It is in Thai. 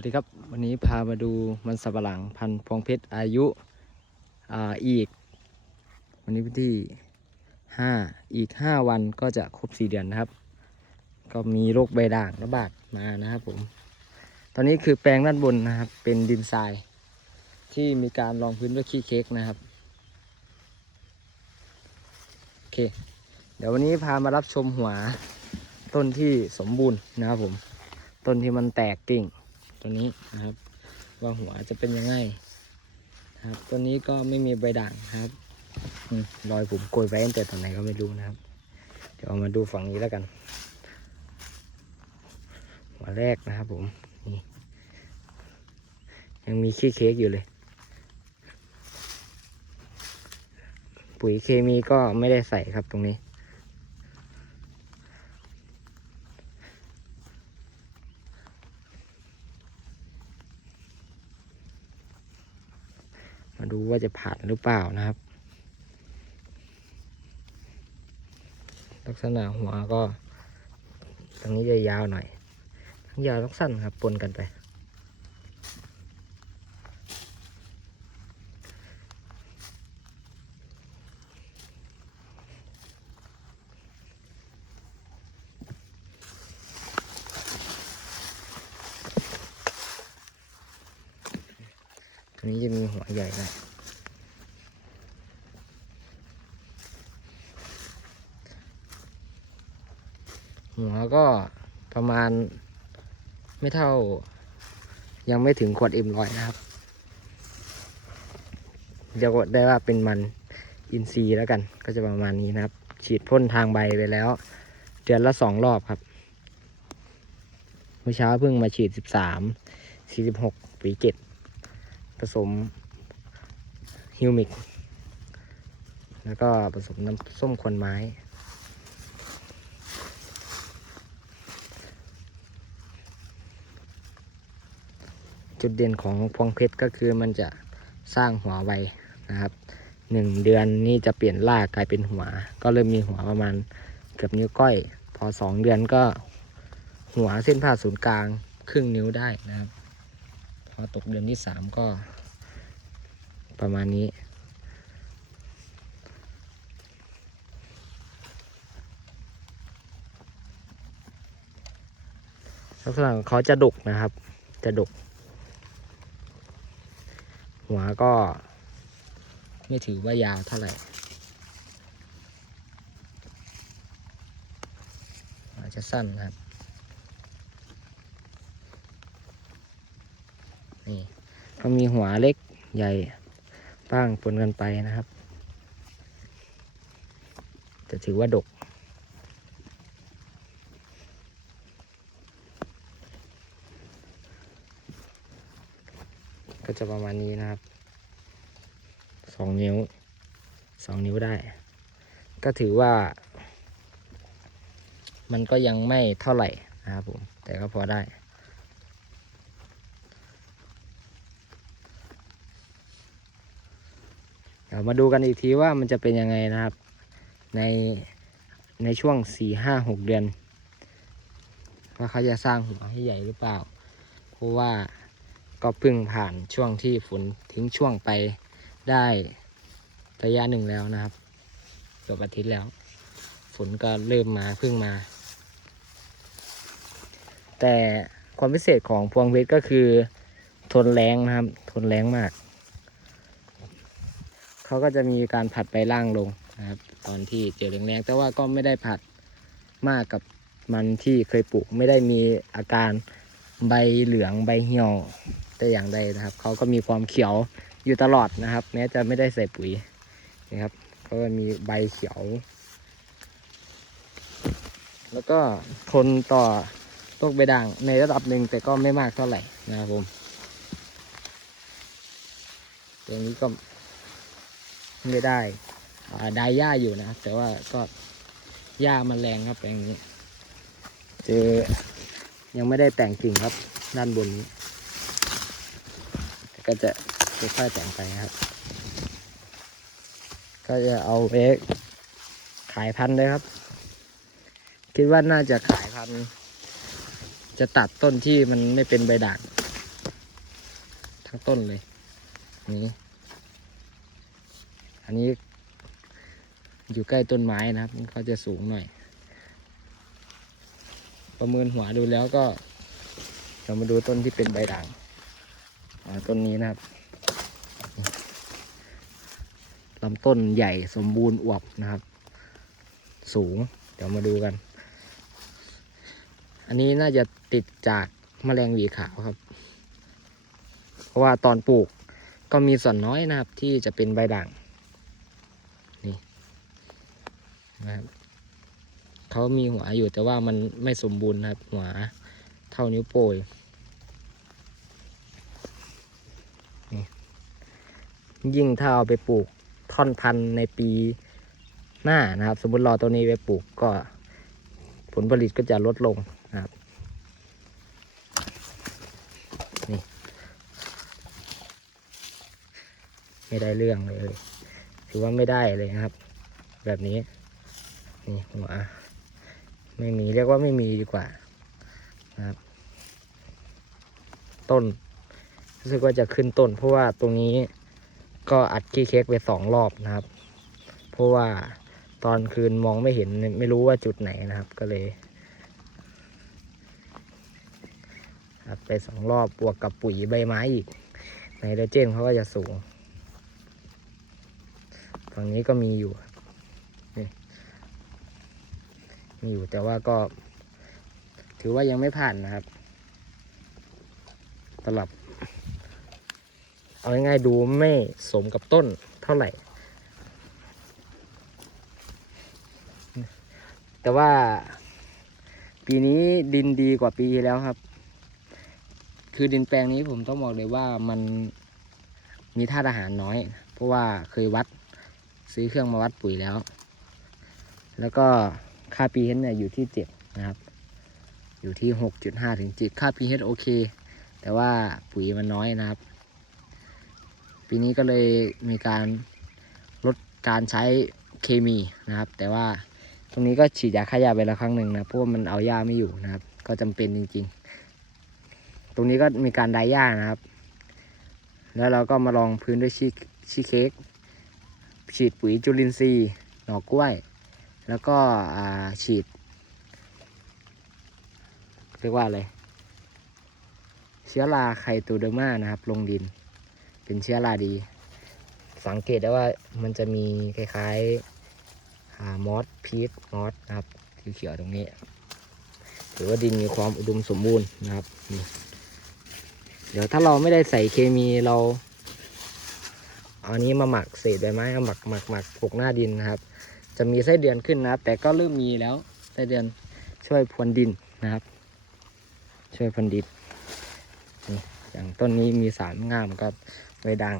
วัสดีครับ วันนี้พามาดูมันสับปะหลังพันธุ์พวงเพชรอายุอ่าอีก วันนี้วันที่ห้าอีกห้าวันก็จะครบสี่เดือนนะครับ ก็มีโรคใบด่างระบาดมานะครับผม ตอนนี้คือแปลงด้านบนนะครับ เป็นดินทราย ที่มีการรองพื้นด้วยขี้เค้กนะครับโอเค เดี๋ยววันนี้พามารับชมหัวต้นที่สมบูรณ์นะครับผม ต้นที่มันแตกกิ่ง ตัวนี้นะครับ ว่าหัวจะเป็นยังไงนะครับ ตัวนี้ก็ไม่มีใบด่างครับรอยผมโกยไว้ตั้งแต่ตอนไหนก็ไม่รู้นะครับ เดี๋ยวเอามาดูฝั่งนี้แล้วกัน หัวแรกนะครับผมนี่ยังมีขี้เค้กอยู่เลย ปุ๋ยเคมีก็ไม่ได้ใส่ครับตรงนี้ มาดูว่าจะผ่านหรือเปล่านะครับ ลักษณะหัวก็ ตรงนี้จะยาวหน่อย ทั้งยาวทั้งสั้นครับปนกันไป ตัวนี้จะมีหัวใหญ่หน่อยหัวก็ประมาณไม่เท่า ยังไม่ถึงขวดเอ็มร้อยนะครับเรียกว่าได้ว่าเป็นมันอินทรีแล้วกัน ก็จะประมาณนี้นะครับ ฉีดพ่นทางใบไปแล้ว เดือนละสองรอบครับ เมื่อเช้าเพิ่งมาฉีดสิบสามสี่สิบหกปีเจ็ด ผสมฮิวมิก แล้วก็ผสมน้ำส้มควนไม้ จุดเด่นของพวงเพชรก็คือมันจะสร้างหัวไวนะครับหนึ่งเดือนนี่จะเปลี่ยนรากกลายเป็นหัว ก็เริ่มมีหัวประมาณเกือบนิ้วก้อย พอสองเดือนก็หัวเส้นผ่าศูนย์กลางครึ่งนิ้วได้นะครับ อตกเดือนที่สามก็ ประมาณนี้ ลักษณะเขาจะดกนะครับ จะดก หัวก็ ไม่ถือว่ายาวเท่าไหร่หัวจะสั้นนะครับ นี่ ก็มีหัวเล็กใหญ่บ้างปนกันไปนะครับ จะถือว่าดก ก็จะประมาณนี้นะครับสองนิ้วสองนิ้วได้ ก็ถือว่า มันก็ยังไม่เท่าไหร่นะครับผม แต่ก็พอได้ ดี๋ยวมาดูกันอีกทีว่ามันจะเป็นยังไงนะครับ ในในช่วงสี่ห้าหกเดือน ว่าเขาจะสร้างหัวให้ใหญ่หรือเปล่า เพราะว่าก็เพิ่งผ่านช่วงที่ฝนทิ้งช่วงไปได้ระยะหนึ่งแล้วนะครับเกือบอาทิตย์แล้ว ฝนก็เริ่มมาเพิ่งมา แต่ความพิเศษของพวงเพชรก็คือทนแรงนะครับ ทนแรงมาก เขาก็จะมีการผัดไปล่างลงนะครับ ตอนที่เจอแรงๆแต่ว่าก็ไม่ได้ผัดมากกับมันที่เคยปลูกไม่ได้มีอาการใบเหลืองใบเหี่ยวแต่อย่างใดนะครับเขาก็มีความเขียวอยู่ตลอดนะครับ แม้จะไม่ได้ใส่ปุ๋ยนะครับเขาก็มีใบเขียว แล้วก็ทนต่อโรคใบด่างในระดับหนึ่งแต่ก็ไม่มากเท่าไหร่นะครับผมตรงนี้ก็ ไม่ได้ได้หญ้าอยู่นะแต่ว่าก็หญ้ามันแรงครับแปลงนี้เจอยังไม่ได้แต่งกิ่งครับ ด้านบนนี้ ก็จะค่อยๆแต่งไปครับ ก็จะเอาไปขายพันธุ์เลยครับ คิดว่าน่าจะขายพันธุ์จะตัดต้นที่มันไม่เป็นใบด่างทั้งต้นเลย นี่ อันนี้อยู่ใกล้ต้นไม้นะครับเขาจะสูงหน่อย ประเมินหัวดูแล้วก็เรามาดูต้นที่เป็นใบด่างต้นนี้นะครับลำต้นใหญ่สมบูรณ์อวบนะครับ สูง เดี๋ยวมาดูกัน อันนี้น่าจะติดจากมแมลงหวีขาวครับ เพราะว่าตอนปลูกก็มีส่วนน้อยนะครับที่จะเป็นใบด่าง นี่ นะครับเขามีหัวอยู่แต่ว่ามันไม่สมบูรณ์นะครับ หัวเท่านิ้วโป้ยยิ่งถ้าเอาไปปลูกท่อนพันในปีหน้านะครับ สมมติรอตัวนี้ไปปลูกก็ ผลผลิตก็จะลดลงนะครับนี่ไม่ได้เรื่องเลย ถือว่าไม่ได้เลยนะครับ แบบนี้ นี่หัวไม่มีเรียกว่าไม่มีดีกว่านะครับ ต้นรู้สึกว่าจะขึ้นต้น เพราะว่าตรงนี้ก็อัดขี้เค้กไปสองรอบนะครับ เพราะว่าตอนคืนมองไม่เห็นไม่รู้ว่าจุดไหนนะครับ ก็เลยอัดไปสองรอบบวกกับปุ๋ยใบไม้อีกไนโตรเจนเขาก็จะสูงฝั่งนี้ก็มีอยู่ครับนี่ มีอยู่แต่ว่าก็ ถือว่ายังไม่ผ่านนะครับสำหรับ เอาง่ายๆดูไม่สมกับต้นเท่าไหร่ แต่ว่าปีนี้ดินดีกว่าปีที่แล้วครับ คือดินแปลงนี้ผมต้องบอกเลยว่ามันมีธาตุอาหารน้อย เพราะว่าเคยวัดซื้อเครื่องมาวัดปุ๋ยแล้ว แล้วก็ ค่า pH เนี่ยอยู่ที่เจ็ดนะครับ อยู่ที่หกจุดห้าถึงเจ็ดค่า pH โอเค แต่ว่าปุ๋ยมันน้อยนะครับ ปีนี้ก็เลยมีการลดการใช้เคมีนะครับ แต่ว่าตรงนี้ก็ฉีดยาฆ่าหญ้าไปแล้วครั้งหนึ่งนะเพราะว่ามันเอาหญ้าไม่อยู่นะครับ ก็จำเป็นจริง ๆ ตรงนี้ก็มีการไดหญ้านะครับ แล้วเราก็มาลองพื้นด้วยชีชีเค้กฉีดปุ๋ยจุลินทรีย์หน่อกล้วย แล้วก็ฉีด เรียกว่าอะไร เชื้อราไคโตเดอร์มานะครับ ลงดิน เป็นเชื้อราดี สังเกตได้ว่ามันจะมีคล้ายๆมอสพีทมอสนะครับที่เขียวตรงนี้ถือว่าดินมีความอุดมสมบูรณ์นะครับนี่เดี๋ยวถ้าเราไม่ได้ใส่เคมีเราเอาอันนี้มาหมักเศษใบไม้เอาหมักหมักหมักปลูกหน้าดินนะครับ จะมีไส้เดือนขึ้นนะครับ แต่ก็เริ่มมีแล้วไส้เดือนช่วยพรวนดินนะครับ ช่วยพรวนดินอย่างต้นนี้มีสารงามกับใบด่าง